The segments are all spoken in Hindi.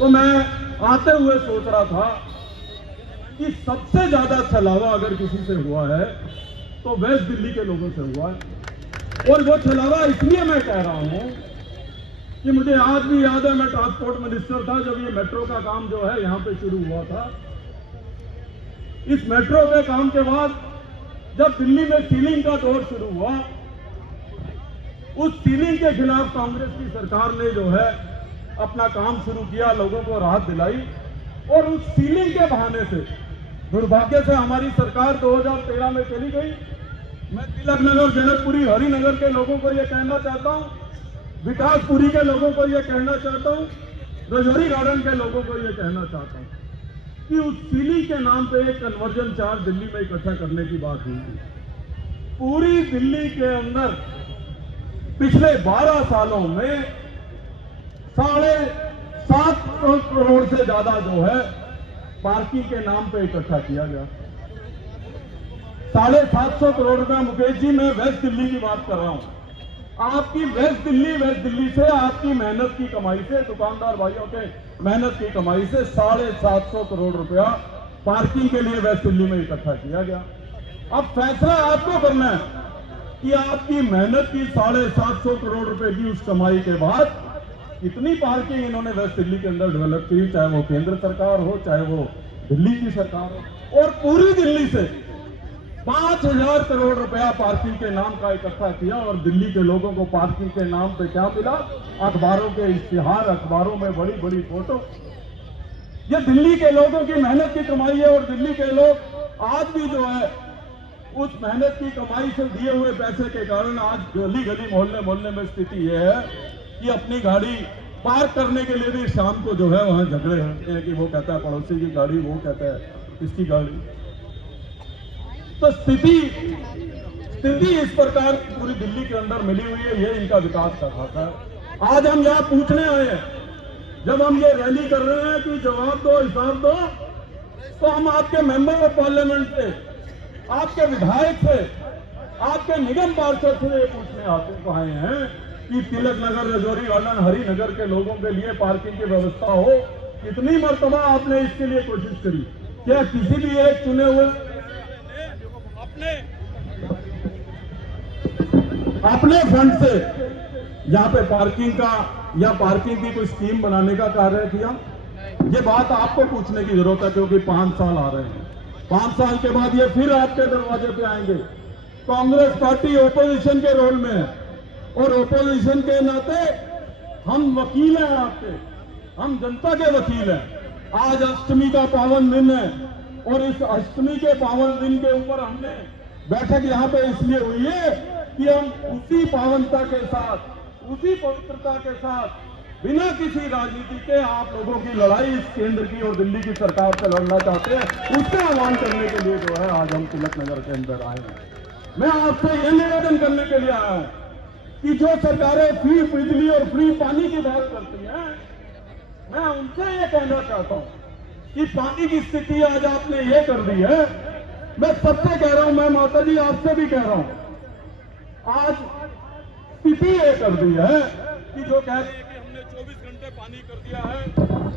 तो मैं आते हुए सोच रहा था कि सबसे ज्यादा छलावा अगर किसी से हुआ है तो वेस्ट दिल्ली के लोगों से हुआ है। और वो छलावा इसलिए मैं कह रहा हूं कि मुझे आज भी याद है, मैं ट्रांसपोर्ट मिनिस्टर था जब ये मेट्रो का काम जो है यहां पे शुरू हुआ था। इस मेट्रो के काम के बाद जब दिल्ली में सीलिंग का दौर शुरू हुआ, उस सीलिंग के खिलाफ कांग्रेस की सरकार ने जो है अपना काम शुरू किया, लोगों को राहत दिलाई। और उस सीलिंग के बहाने से दुर्भाग्य से हमारी सरकार 2013 में चली गई। मैं तिलक नगर, जनकपुरी, हरिनगर के लोगों को यह कहना चाहता हूं, विकासपुरी के लोगों को यह कहना चाहता हूं, रजौरी गार्डन के लोगों को यह कहना चाहता हूं कि उस सीलिंग के नाम पे एक कन्वर्जन चार्ज दिल्ली में इकट्ठा करने की बात हुई थी। पूरी दिल्ली के अंदर पिछले 12 सालों में 7.5 करोड़ से ज्यादा जो है पार्किंग के नाम पे इकट्ठा किया गया। 750 करोड़ रुपया। मुकेश जी, मैं वेस्ट दिल्ली की बात कर रहा हूं। आपकी वेस्ट दिल्ली से आपकी मेहनत की कमाई से, दुकानदार भाइयों के मेहनत की कमाई से 750 करोड़ रुपया पार्किंग के लिए वेस्ट दिल्ली में इकट्ठा किया गया। अब फैसला आपको करना है कि आपकी मेहनत की 750 करोड़ रुपए की उस कमाई के बाद कितनी पार्किंग इन्होंने वेस्ट दिल्ली के अंदर डेवलप की, चाहे वो केंद्र सरकार हो, चाहे वो दिल्ली की सरकार हो। और पूरी दिल्ली से 5,000 करोड़ रुपया पार्किंग के नाम का इकट्ठा किया। और दिल्ली के लोगों को पार्किंग के नाम पे क्या मिला? अखबारों के इश्तिहार, अखबारों में बड़ी बड़ी फोटो। ये दिल्ली के लोगों की मेहनत की कमाई है। और दिल्ली के लोग आज भी जो है उस मेहनत की कमाई से दिए हुए पैसे के कारण आज गली गली, मोहल्ले मोहल्ले में स्थिति यह है कि अपनी गाड़ी पार्क करने के लिए भी शाम को जो है वहां झगड़े होते हैं कि वो कहता है पड़ोसी की गाड़ी, वो कहता है इसकी गाड़ी। तो स्थिति इस प्रकार पूरी दिल्ली के अंदर मिली हुई है। ये इनका विकास का खाता है। आज हम यहां पूछने आए हैं, जब हम ये रैली कर रहे हैं कि जवाब दो, हिसाब दो, तो हम आपके मेंबर ऑफ पार्लियामेंट से, आपके विधायक से, आपके निगम पार्षद से ये पूछने आए हैं कि तिलक नगर, रजौरी गार्डन, हरिनगर के लोगों के लिए पार्किंग की व्यवस्था हो। कितनी मर्तबा आपने इसके लिए कोशिश करी? क्या किसी भी एक चुने हुए अपने फंड से यहाँ पे पार्किंग का या पार्किंग की कोई स्कीम बनाने का कार्य किया? ये बात आपको पूछने की जरूरत है, क्योंकि 5 साल आ रहे हैं। 5 साल के बाद ये फिर आपके दरवाजे पे आएंगे। कांग्रेस पार्टी ओपोजिशन के रोल में है और ओपोजिशन के नाते हम वकील हैं आपके, हम जनता के वकील हैं। आज अष्टमी का पावन दिन है और इस अष्टमी के पावन दिन के ऊपर हमने बैठक यहाँ पे इसलिए हुई है कि हम उसी पावनता के साथ, उसी पवित्रता के साथ, बिना किसी राजनीति के आप लोगों की लड़ाई इस केंद्र की और दिल्ली की सरकार से लड़ना चाहते हैं, उसका आह्वान करने के लिए जो है आज हम तिलक नगर के अंदर आए हैं। मैं आपसे यह निवेदन करने के लिए आया हूं कि जो सरकारें फ्री बिजली और फ्री पानी की बात करती हैं, मैं उनसे ये कहना चाहता हूं कि पानी की स्थिति आज आपने ये कर दी है। मैं सबसे कह रहा हूं, मैं माता जी आपसे भी कह रहा हूं, आज स्थिति ये कर दी है कि जो कह रही है कि हमने 24 घंटे पानी कर दिया है,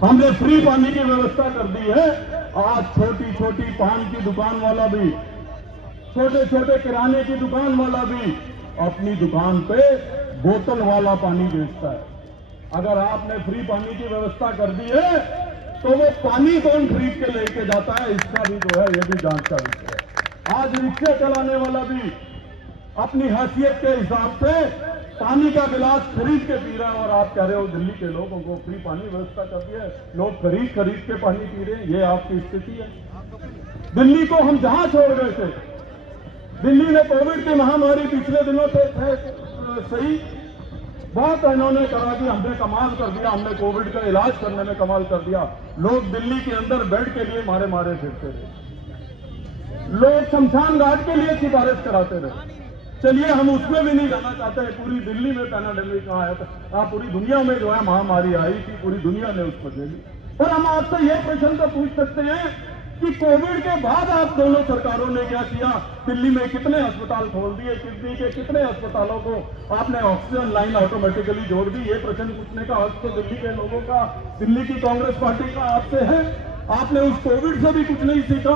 हमने फ्री पानी की व्यवस्था कर दी है। आज छोटी छोटी पान की दुकान वाला भी, छोटे छोटे किराने की दुकान वाला भी अपनी दुकान पे बोतल वाला पानी बेचता है। अगर आपने फ्री पानी की व्यवस्था कर दी है तो वो पानी कौन खरीद के लेके जाता है, इसका भी जो है ये भी जांच का विषय है। आज रिक्शे चलाने वाला भी अपनी हैसियत के हिसाब से पानी का गिलास खरीद के पी रहा है और आप कह रहे हो दिल्ली के लोगों को फ्री पानी व्यवस्था कर दी है, लोग खरीद के पानी पी रहे हैं। ये आपकी स्थिति है। दिल्ली को हम जहां छोड़ गए थे, दिल्ली ने कोविड की महामारी पिछले दिनों से सही बहुत इन्होंने कहा कि हमने कमाल कर दिया, हमने कोविड का इलाज करने में कमाल कर दिया। लोग दिल्ली के अंदर बेड के लिए मारे मारे फिरते रहे, लोग शमशान घाट के लिए सिफारिश कराते रहे। चलिए हम उसमें भी नहीं जाना चाहते। पूरी दिल्ली में पैनाडेमिक आया था, पूरी दुनिया में जो है महामारी आई थी, पूरी दुनिया ने उसको झेली। और हम आपसे यह प्रश्न तो पूछ सकते हैं कि कोविड के बाद आप दोनों सरकारों ने क्या किया, दिल्ली में कितने अस्पताल खोल दिए, किडनी के कितने अस्पतालों को आपने ऑक्सीजन लाइन ऑटोमेटिकली जोड़ दी। ये प्रश्न पूछने का हक तो दिल्ली के लोगों का, दिल्ली की कांग्रेस पार्टी का आपसे है। आपने उस कोविड से भी कुछ नहीं सीखा।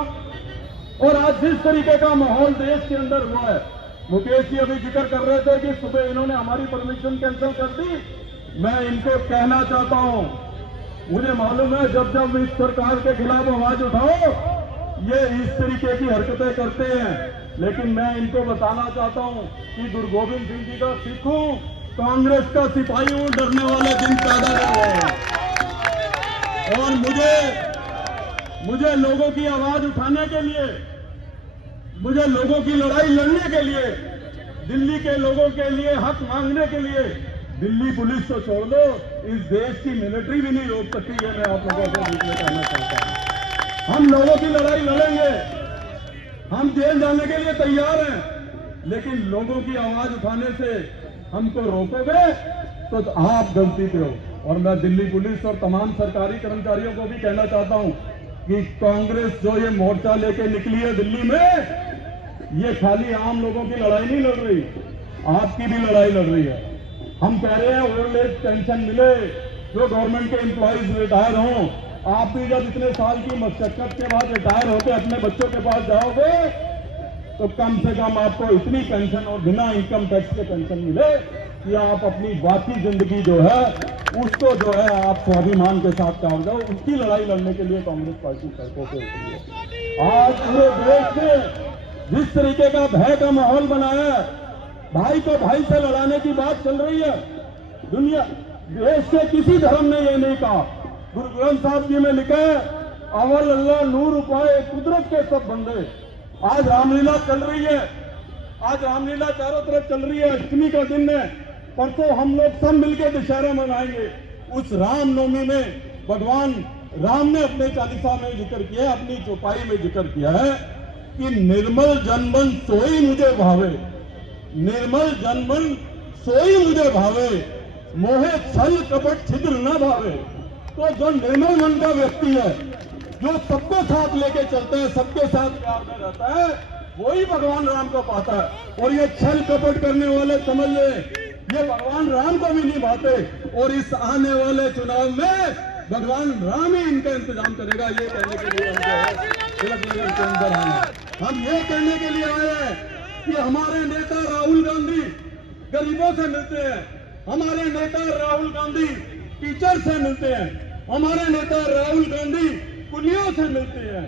और आज जिस तरीके का माहौल देश के अंदर हुआ है, मुकेश जी अभी जिक्र कर रहे थे कि सुबह इन्होंने हमारी परमिशन कैंसिल कर दी। मैं इनको कहना चाहता हूं, मुझे मालूम है जब जब इस सरकार के खिलाफ आवाज उठाओ ये इस तरीके की हरकतें करते हैं, लेकिन मैं इनको बताना चाहता हूं कि गुरु गोविंद सिंह जी का सिख हूं, कांग्रेस का सिपाही हूं, डरने वाले दिन पैदा नहीं हुए। और मुझे लोगों की आवाज उठाने के लिए, मुझे लोगों की लड़ाई लड़ने के लिए, दिल्ली के लोगों के लिए हक मांगने के लिए, दिल्ली पुलिस तो छोड़ दो, इस देश की मिलिट्री भी नहीं रोक सकती है। मैं आप लोगों को बीच में कहना चाहता हूं, हम लोगों की लड़ाई लड़ेंगे, हम जेल जाने के लिए तैयार हैं, लेकिन लोगों की आवाज उठाने से हमको रोकोगे तो आप गलती पे हो। और मैं दिल्ली पुलिस और तमाम सरकारी कर्मचारियों को भी कहना चाहता हूं कि कांग्रेस जो ये मोर्चा लेके निकली है दिल्ली में, ये खाली आम लोगों की लड़ाई नहीं लड़ रही, आपकी भी लड़ाई लड़ रही है। हम कह रहे हैं ओल्ड एज पेंशन मिले, जो गवर्नमेंट के एम्प्लॉइज रिटायर हों। आप भी जब इतने साल की मशक्कत के बाद रिटायर होकर अपने बच्चों के पास जाओगे तो कम से कम आपको इतनी पेंशन और बिना इनकम टैक्स के पेंशन मिले कि आप अपनी बाकी जिंदगी जो है उसको जो है आप स्वाभिमान के साथ काट जाओ। उसकी लड़ाई लड़ने के लिए कांग्रेस पार्टी सड़कों पे उतरी है। आज पूरे देश में जिस तरीके का भय का माहौल बनाया है, भाई को भाई से लड़ाने की बात चल रही है। दुनिया देश के किसी धर्म ने यह नहीं कहा। गुरु ग्रंथ साहब जी में लिखा है, अवल अल्लाह नूर उपाय कुदरत के सब बंदे। आज रामलीला चल रही है, आज रामलीला चारों तरफ चल रही है, अष्टमी का दिन है, परसों हम लोग सब मिलकर दशहरा मनाएंगे। उस रामनवमी में भगवान राम ने अपने चालीसा में जिक्र किया, अपनी चौपाई में जिक्र किया है कि निर्मल जनमन सोई मुझे भावे, निर्मल जनमन सोई मुझे भावे, मोहे छल कपट छिद्र न भावे। तो जो निर्मल मन का व्यक्ति है, जो सबको साथ लेके चलता है, सबके साथ प्यार में रहता है, वही भगवान राम को पाता है। और ये छल कपट करने वाले समझ ले, ये भगवान राम को भी नहीं पाते। और इस आने वाले चुनाव में भगवान राम ही इनका इंतजाम करेगा। ये कहने के लिए के अंदर आए, हम ये कहने के लिए आए हैं कि हमारे नेता राहुल गांधी गरीबों से मिलते हैं, हमारे नेता राहुल गांधी टीचर से मिलते हैं, हमारे नेता राहुल गांधी कुलियों से मिलते हैं।